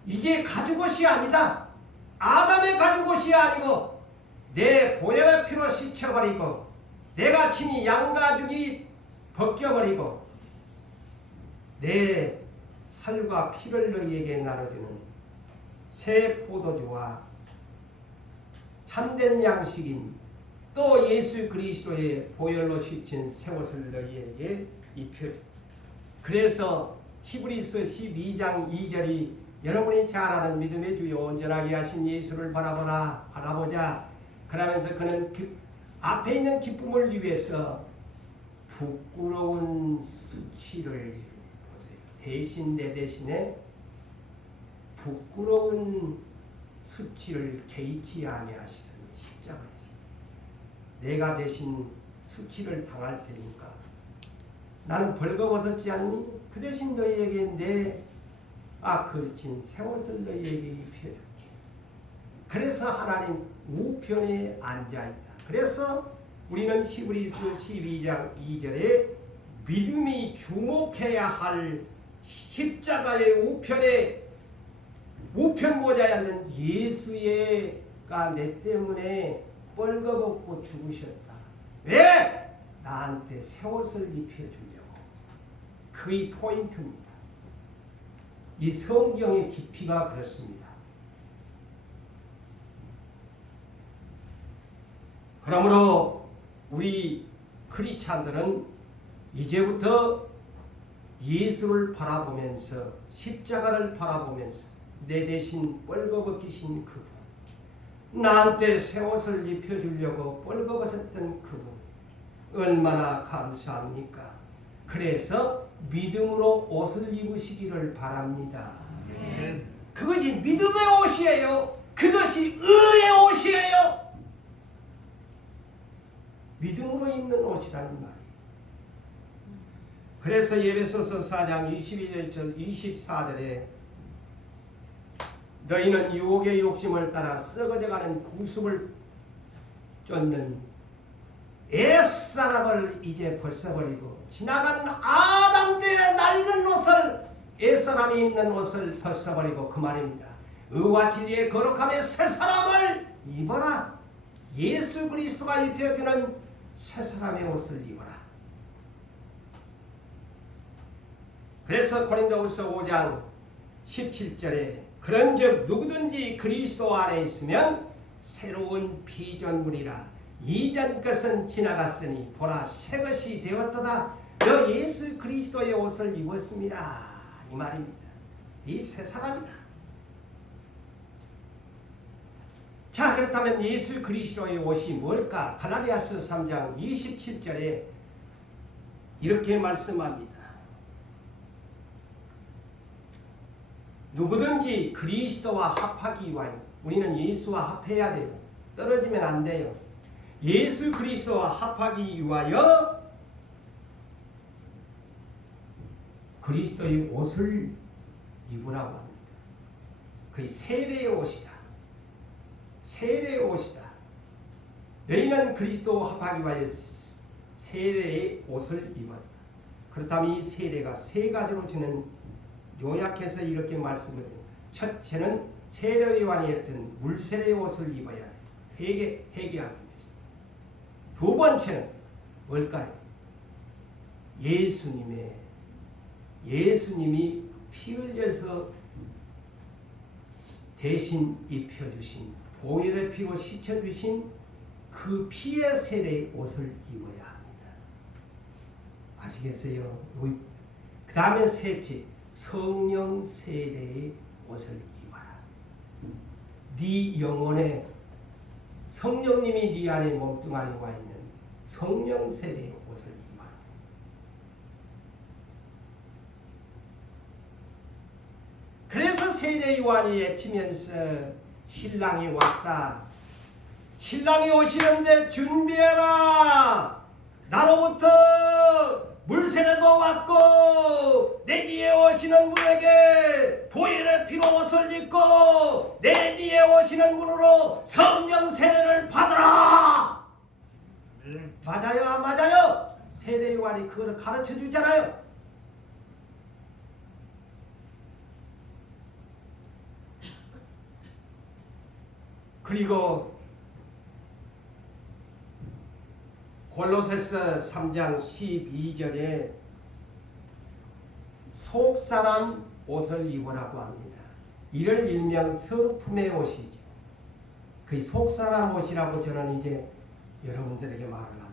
이제 가죽옷이 아니다. 아담의 가죽옷이 아니고 내 보혈의 피로 씻혀버리고 내가 친히 양가죽이 벗겨버리고 내 살과 피를 너희에게 나눠주는 새 포도주와 참된 양식인 또 예수 그리스도의 보혈로 씻힌 새 옷을 너희에게 입혀주. 그래서 히브리서 12장 2절이 여러분이 잘 아는 믿음의 주요 온전하게 하신 예수를 바라보자. 그러면서 그는 앞에 있는 기쁨을 위해서 부끄러운 수치를 보세요. 대신 내 대신에 부끄러운 수치를 개의치 아니하시더니 십자가에서 내가 대신 수치를 당할 테니까 나는 벌거벗었지 않니? 그 대신 너희에게 내 그친 새 옷을 너희에게 입혀줄게. 그래서 하나님 우편에 앉아있다. 그래서 우리는 히브리서 12장 2절에 믿음이 주목해야 할 십자가의 우편 모자에 앉은 예수가 내 때문에 뻘거벗고 죽으셨다. 왜? 나한테 새 옷을 입혀주려고. 그의 포인트입니다. 이 성경의 깊이가 그렇습니다. 그러므로 우리 크리스찬들은 이제부터 예수를 바라보면서 십자가를 바라보면서 내 대신 뻘거벗기신 그분, 나한테 새 옷을 입혀주려고 뻘거벗었던 그분 얼마나 감사합니까? 그래서 믿음으로 옷을 입으시기를 바랍니다. 그것이 믿음의 옷이에요. 그것이 의의 옷이에요. 믿음으로 입는 옷이라는 말이에요. 그래서 에베소서 4장 22절에서 24절에 너희는 유혹의 욕심을 따라 썩어져가는 구습을 쫓는 옛사람을 이제 벗어버리고 지나가는 아담 때의 낡은 옷을 옛사람이 입는 옷을 벗어버리고 그 말입니다. 의와 진리의 거룩함의 새 사람을 입어라. 예수 그리스도가 입혀주는 새 사람의 옷을 입어라. 그래서 고린도후서 5장 17절에 그런즉 누구든지 그리스도 안에 있으면 새로운 피조물이라. 이전 것은 지나갔으니 보라 새 것이 되었도다. 너 예수 그리스도의 옷을 입었습니다. 이 말입니다. 이 새 사람이다. 자, 그렇다면 예수 그리스도의 옷이 뭘까? 갈라디아서 3장 27절에 이렇게 말씀합니다. 누구든지 그리스도와 합하기 위하여, 우리는 예수와 합해야 돼요. 떨어지면 안 돼요. 예수 그리스도와 합하기 위하여 그리스도의 옷을 입으라고 합니다. 그게 세례의 옷이다. 세례의 옷이다. 너희는 그리스도와 합하기 위하여 세례의 옷을 입었다. 그렇다면 이 세례가 세 가지로 주는 요약해서 이렇게 말씀을 드립니다. 첫째는 세례 요한이었던 물세례의 옷을 입어야 돼. 회개하기 위해서. 두 번째는 뭘까요? 예수님이 피 흘려서 대신 입혀주신 보혈의 피로 씻어주신 그 피의 세례의 옷을 입어야 합니다. 아시겠어요? 그 다음에 셋째, 성령 세례의 옷을 입어라. 네 영혼에 성령님이 네 안에 몸뚱아리에 와 있는 성령 세례의 옷을 입어라. 그래서 세례 요한이 외치면서 신랑이 왔다. 신랑이 오시는데 준비해라. 나로부터 물새도 왔고 내 뒤에 오시는 분에게 보혈의 피로 옷을 입고 내 뒤에 오시는 분으로 성령 세례를 받으라. 맞아요 안 맞아요? 세례 요한이 그걸 가르쳐 주잖아요. 그리고 골로새서 3장 12절에 속사람 옷을 입으라고 합니다. 이를 일명 성품의 옷이죠. 그 속사람 옷이라고 저는 이제 여러분들에게 말을 합니다.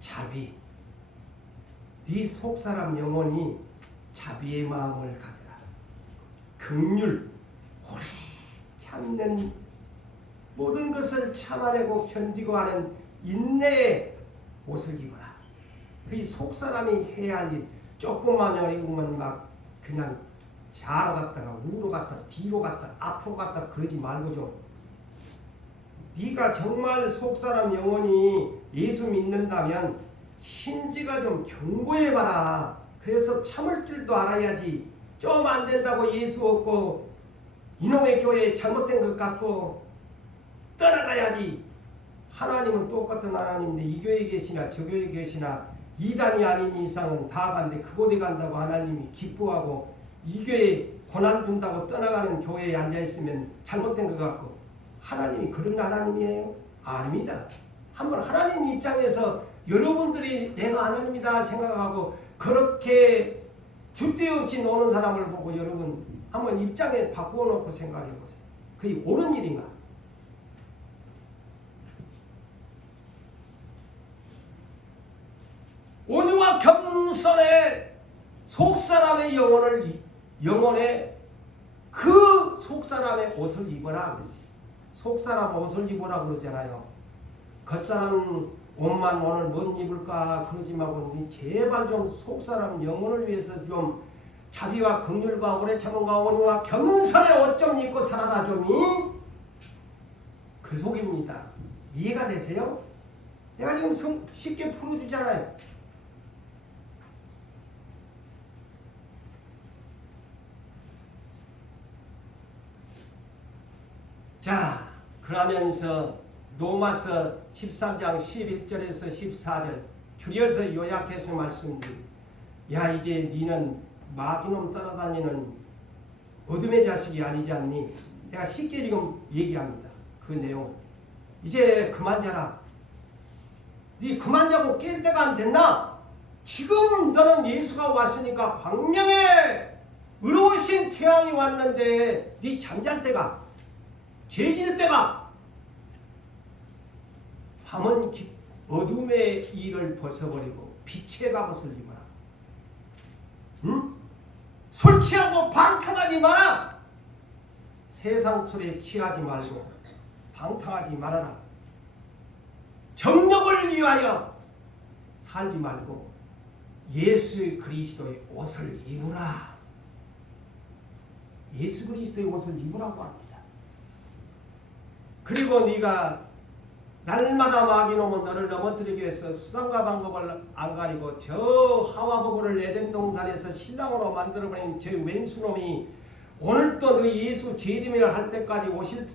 자비. 네 속사람 영혼이 자비의 마음을 가져라. 긍휼. 오래 참는 모든 것을 참아내고 견디고 하는 인내의 옷을 입어라. 그 속사람이 해야 할 일, 조금만 어려우면 막 그냥 좌로 갔다가 우로 갔다가 뒤로 갔다가 앞으로 갔다가 그러지 말고 좀 네가 정말 속사람 영혼이 예수 믿는다면 심지가 좀 견고해봐라. 그래서 참을 줄도 알아야지. 좀 안 된다고 예수 없고 이놈의 교회 잘못된 것 같고 떠나가야지. 하나님은 똑같은 하나님인데 이 교회에 계시나 저 교회에 계시나 이단이 아닌 이상은 다 간데 그곳에 간다고 하나님이 기뻐하고 이 교회에 고난 준다고 떠나가는 교회에 앉아있으면 잘못된 것 같고 하나님이 그런 하나님이에요? 아닙니다. 한번 하나님 입장에서 여러분들이 내가 하나님이다 생각하고 그렇게 줏대 없이 노는 사람을 보고 여러분 한번 입장에 바꾸어 놓고 생각해 보세요. 그게 옳은 일인가? 온유와 겸손의 속사람의 영혼의 그 속사람의 옷을 입어라 그랬어요. 속사람 옷을 입으라고 그러잖아요. 겉사람 옷만 오늘 뭔 입을까 그러지 말고 제발 좀 속사람 영혼을 위해서 좀 자비와 긍휼과 오래 참음과 온유와 겸손의 옷 좀 입고 살아라 좀이. 그 속입니다. 이해가 되세요? 내가 지금 쉽게 풀어주잖아요. 자, 그러면서 로마서 13장 11절에서 14절 줄여서 요약해서 말씀드립니다. 야 이제 니는 마귀놈 따라다니는 어둠의 자식이 아니지 않니? 내가 쉽게 지금 얘기합니다. 그 내용. 이제 그만 자라. 니 그만 자고 깰 때가 안 됐나? 지금 너는 예수가 왔으니까 광명에 의로우신 태양이 왔는데 니 잠잘 때가 죄질 때가 밤은 어둠의 일을 벗어버리고 빛의 갑옷을 입어라. 응? 술 취하고 방탕하지 마라. 세상 술에 취하지 말고 방탕하지 말아라. 정력을 위하여 살지 말고 예수 그리스도의 옷을 입으라. 예수 그리스도의 옷을 입으라고 합니다. 그리고 네가 날마다 마귀놈은 너를 넘어뜨리기 위해서 수단과 방법을 안 가리고 저 하와부부를 에덴 동산에서 신랑으로 만들어버린 저 왼수놈이 오늘 또 너 예수 재림을 할 때까지 오실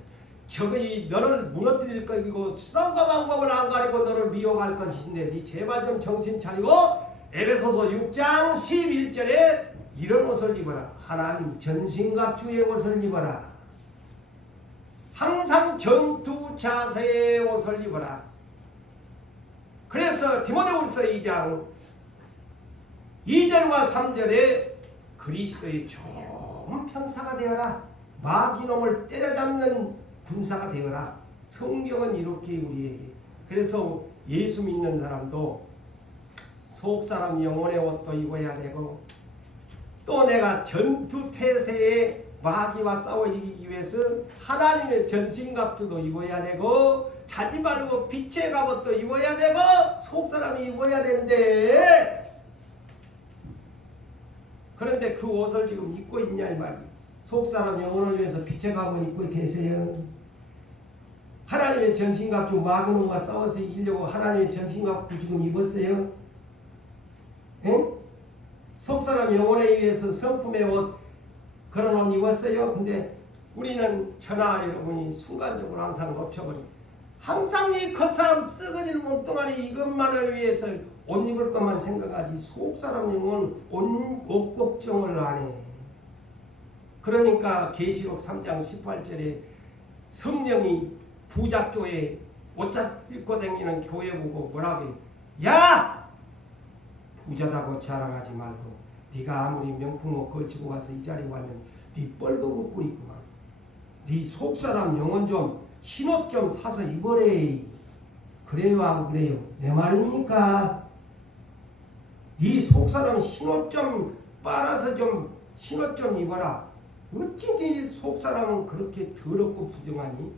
저기 너를 무너뜨릴 것이고 수단과 방법을 안 가리고 너를 미혹할 것인데 네 제발 좀 정신 차리고 에베소서 6장 11절에 이런 옷을 입어라. 하나님 전신갑주의 옷을 입어라. 항상 전투 자세의 옷을 입어라. 그래서 디모데후서 2장 2절과 3절에 그리스도의 좋은 평사가 되어라. 마귀놈을 때려잡는 군사가 되어라. 성경은 이렇게 우리에게. 그래서 예수 믿는 사람도 속사람 영혼의 옷도 입어야 되고 또 내가 전투태세에 마귀와 싸워 이기기 위해서 하나님의 전신갑주도 입어야 되고 자지 말고 빛의 갑옷도 입어야 되고 속사람이 입어야 되는데 그런데 그 옷을 지금 입고 있냐 이 말이에요. 속사람 영혼을 위해서 빛의 갑옷 입고 계세요. 하나님의 전신갑주 마귀놈과 싸워서 이기려고 하나님의 전신갑주 지금 입었어요. 응? 속사람 영혼에 의해서 성품의 옷 그런 옷 입었어요. 근데 우리는 저나 여러분이 순간적으로 항상 놓쳐버려. 항상 이 겉사람 썩어질 몸뚱아리 이것만을 위해서 옷 입을 것만 생각하지 속사람 영혼 옷 걱정을 안 해. 그러니까 계시록 3장 18절에 성령이 부작교회 옷자 입고 다니는 교회 보고 뭐라고 해? 야! 부자다고 자랑하지 말고 네가 아무리 명품 옷 걸치고 와서 이 자리에 왔는데 네 뻘거벗고 있구만. 네 속사람 영혼 좀 흰옷 좀 사서 입으래. 그래요 안 그래요? 내 말입니까? 네 속사람 흰옷 좀 빨아서 좀 흰옷 좀 입어라. 어찌 네 속사람은 그렇게 더럽고 부정하니?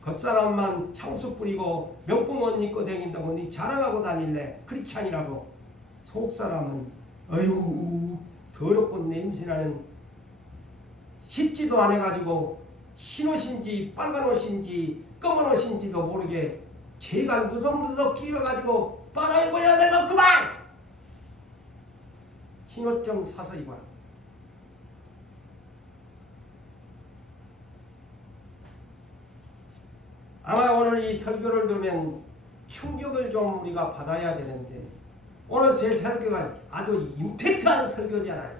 겉사람만 향수 뿌리고 명품 옷 입고 다닌다고 네 자랑하고 다닐래? 그렇지 아니라고. 속사람은 어휴 더럽고 냄새나는 씻지도 안 해가지고 흰옷인지 빨간 옷인지 검은 옷인지도 모르게 죄가 누덕누덕 끼어가지고 빨아입어야 내가 그만! 흰옷 좀 사서 입어라. 아마 오늘 이 설교를 들으면 충격을 좀 우리가 받아야 되는데 오늘 제 설교가 아주 임팩트한 설교잖아요.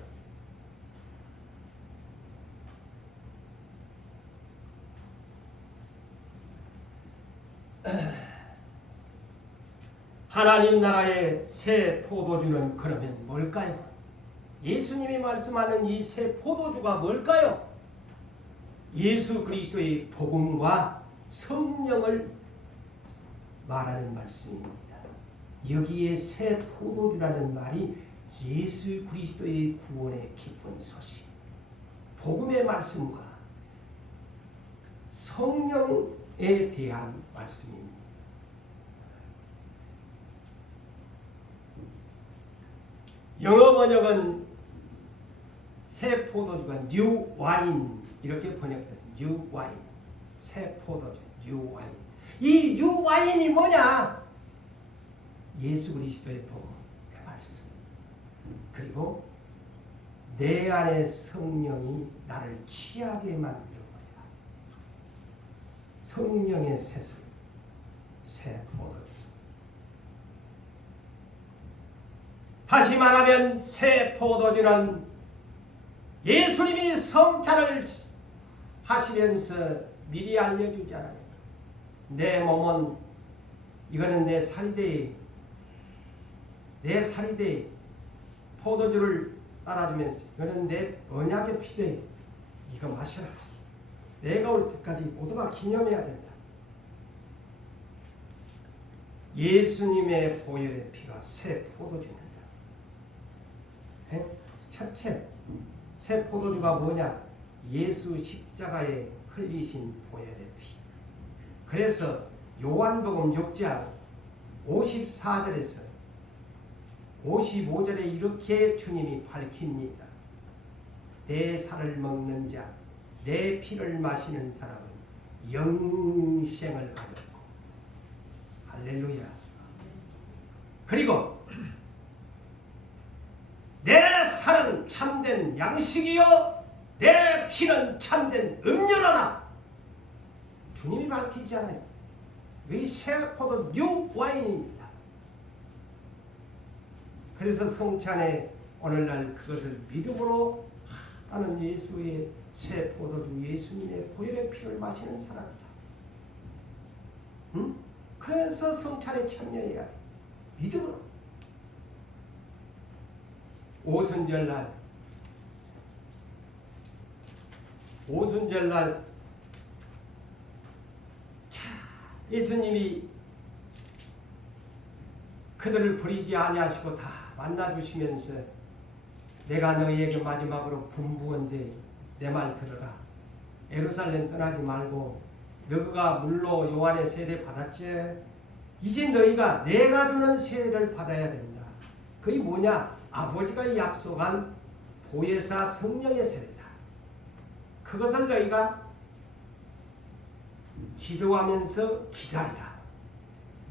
하나님 나라의 새 포도주는 그러면 뭘까요? 예수님이 말씀하는 이 새 포도주가 뭘까요? 예수 그리스도의 복음과 성령을 말하는 말씀입니다. 여기에 새 포도주라는 말이 예수 그리스도의 구원의 기쁜 소식, 복음의 말씀과 성령에 대한 말씀입니다. 영어 번역은 새 포도주가 뉴 와인 이렇게 번역돼요. 뉴 와인, 새 포도주, 뉴 와인. 이 뉴 와인이 뭐냐? 예수 그리스도의 복음의 말씀. 그리고 내 안에 성령이 나를 취하게 만들어버려라. 성령의 새술, 새 포도주. 다시 말하면 새 포도주는 예수님이 성찬을 하시면서 미리 알려주잖아요. 내 몸은 이거는 내 살이 돼 포도주를 따라주면서 이거는 내 언약의 피돼 이거 마셔라. 내가 올 때까지 모두가 기념해야 된다. 예수님의 보혈의 피가 새 포도주입니다. 첫째, 새 포도주가 뭐냐? 예수 십자가에 흘리신 보혈의 피. 그래서 요한복음 6장 54절에서 55절에 이렇게 주님이 밝힙니다. 내 살을 먹는 자, 내 피를 마시는 사람은 영생을 가졌고, 할렐루야. 그리고 내 살은 참된 양식이요 내 피는 참된 음료라다. 주님이 밝히잖아요. 이 새 포도 뉴 와인입니다. 그래서 성찬에 오늘날 그것을 믿음으로 나는 예수의 새 포도주 예수님의 보혈의 피를 마시는 사람이다. 응? 그래서 성찬에 참여해야 돼. 믿음으로. 오순절날 예수님이 그들을 버리지 아니하시고 다 만나주시면서 내가 너희에게 마지막으로 분부한데 내 말 들어라. 예루살렘 떠나지 말고 너희가 물로 요한의 세례 받았지? 이제 너희가 내가 주는 세례를 받아야 된다. 그게 뭐냐? 아버지가 약속한 보혜사 성령의 세례다. 그것을 너희가 기도하면서 기다리라.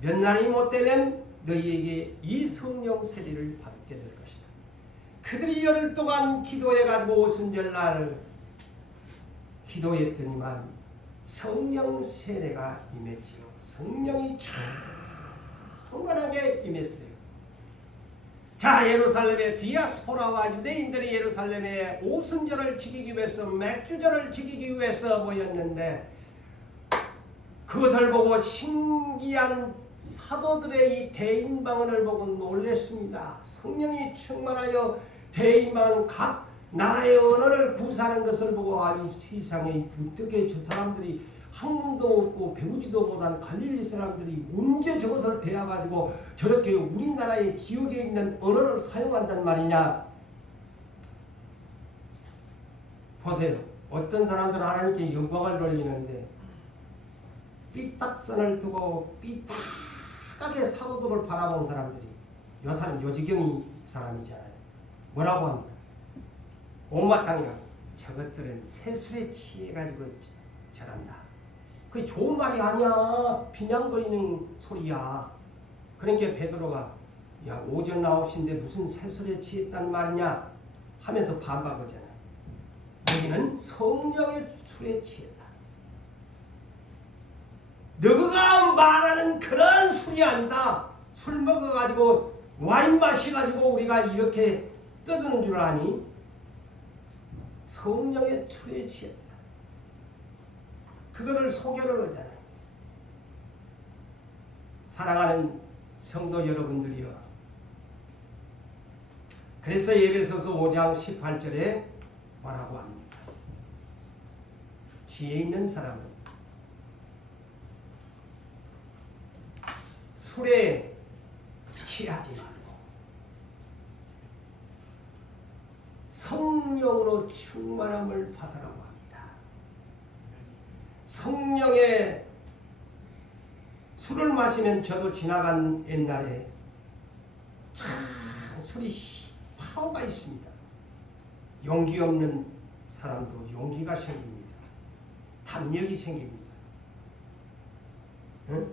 몇 날이 못 되면 너희에게 이 성령 세례를 받을 받게 될 것이다. 그들이 열흘 동안 기도해가지고 오순절날 기도했더니만 성령 세례가 임했지요. 성령이 충만하게 임했어요. 자, 예루살렘의 디아스포라와 유대인들이 예루살렘에 오순절을 지키기 위해서, 맥주절을 지키기 위해서 모였는데, 그것을 보고 신기한 사도들의 이 대인방언을 보고 놀랐습니다. 성령이 충만하여 대인방언 각 나라의 언어를 구사하는 것을 보고, 아니 세상에 어떻게 저 사람들이 학문도 없고 배우지도 못한 갈릴리 사람들이 언제 저것을 배워가지고 저렇게 우리나라의 지역에 있는 언어를 사용한단 말이냐. 보세요. 어떤 사람들은 하나님께 영광을 돌리는데 삐딱선을 두고 삐딱하게 사도들을 바라본 사람들이, 요 사람 요지경이 사람이잖아요. 뭐라고 합니까? 온마땅이라고. 저것들은 세술에 취해가지고 저란다. 그게 좋은 말이 아니야. 비냥거리는 소리야. 그러니까 베드로가 야, 오전 9시인데 무슨 세술에 취했단 말이냐 하면서 반박하잖아요. 너희는 성령의 술에 취했다. 너가 말하는 그런 술이 아니다. 술 먹어가지고 와인 마셔가지고 우리가 이렇게 떠드는 줄 아니? 성령의 술에 취했다. 그거를 소개를 하잖아요. 사랑하는 성도 여러분들이여, 그래서 에베소서 5장 18절에 뭐라고 합니까? 지혜 있는 사람은 술에 취하지 말고 성령으로 충만함을 받으라고 합니다. 성령의 술을 마시면, 저도 지나간 옛날에 참 술이 파워가 있습니다. 용기 없는 사람도 용기가 생깁니다. 담력이 생깁니다. 응?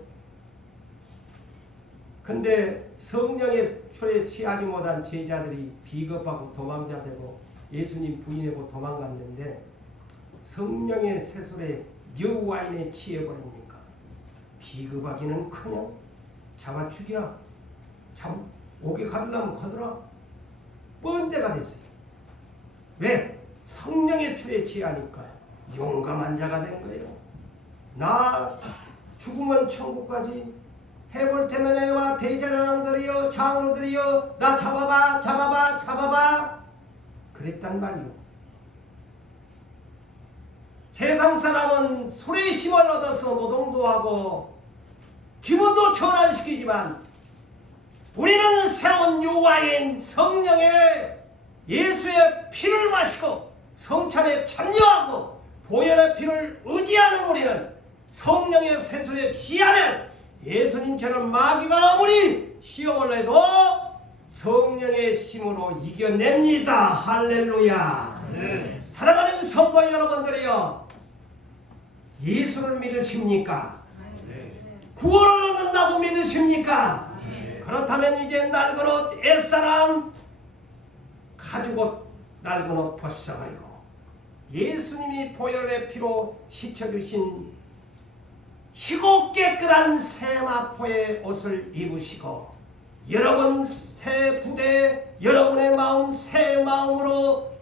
근데 성령의 술에 취하지 못한 제자들이 비겁하고 도망자 되고 예수님 부인하고 도망갔는데, 성령의 세술에 여와인에 취해버립니까? 비겁하기는커녕 잡아 죽이라, 옥에 가두려면 가두라, 뻔데가 됐어요. 왜? 성령의 술에 취하니까 용감한 자가 된 거예요. 나 죽으면 천국까지 해볼 테면 해와 대제사장들이여 장로들이여 나 잡아봐 그랬단 말이요. 세상 사람은 술의 힘을 얻어서 노동도 하고 기분도 전환시키지만, 우리는 새로운 유와인 성령의 예수의 피를 마시고 성찬에 참여하고 보혈의 피를 의지하는 우리는 성령의 세술에 취하면 예수님처럼 마귀가 아무리 시험을 해도 성령의 힘으로 이겨냅니다. 할렐루야. 네. 사랑하는 성도 여러분들이여, 예수를 믿으십니까? 네. 구원을 얻는다고 믿으십니까? 네. 그렇다면 이제 낡은 옷, 옛사람 가죽 옷, 낡은 옷 벗어버리고 예수님이 보혈의 피로 씻어주신 희고 깨끗한 세마포의 옷을 입으시고, 여러분 새 부대, 여러분의 마음 새 마음으로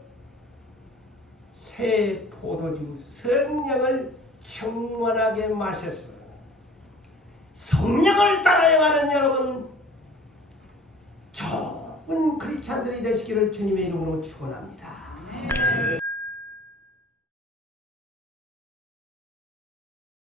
새 포도주 성령을 충만하게 마셔서 성령을 따라행하는 여러분 좋은 크리스찬들이 되시기를 주님의 이름으로 축원합니다.